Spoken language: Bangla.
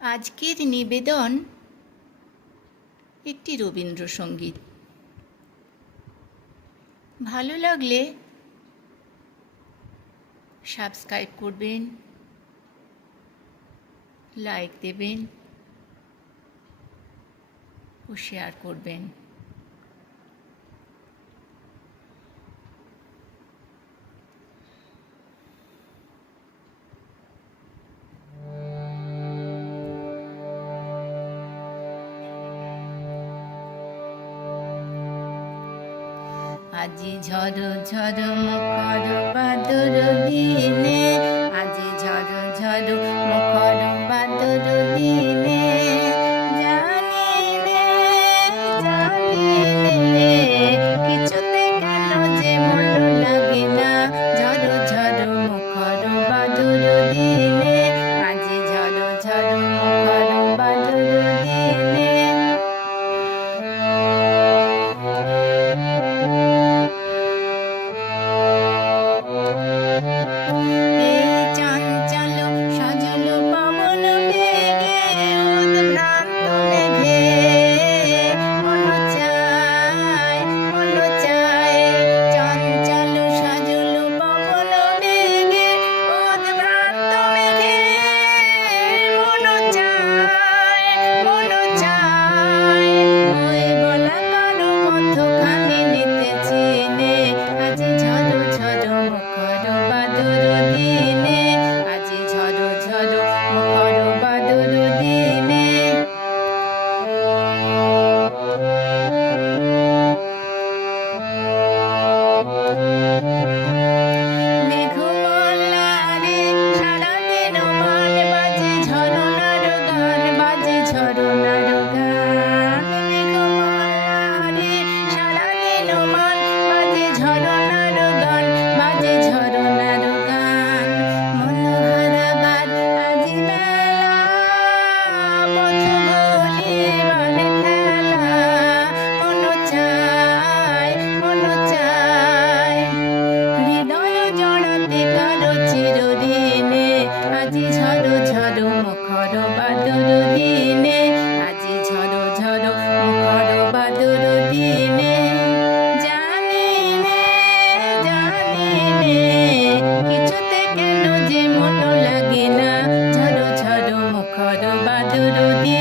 আজকের নিবেদন একটি রবীন্দ্রসঙ্গীত। ভালো লাগলে সাবস্ক্রাইব করবেন লাইক দেবেন ও শেয়ার করবেন। আজি ঝড় ঝড় মুখর দিনে মন লাগে না। ঝড়ো ঝড়ো মুখর বাদুরু দিয়ে।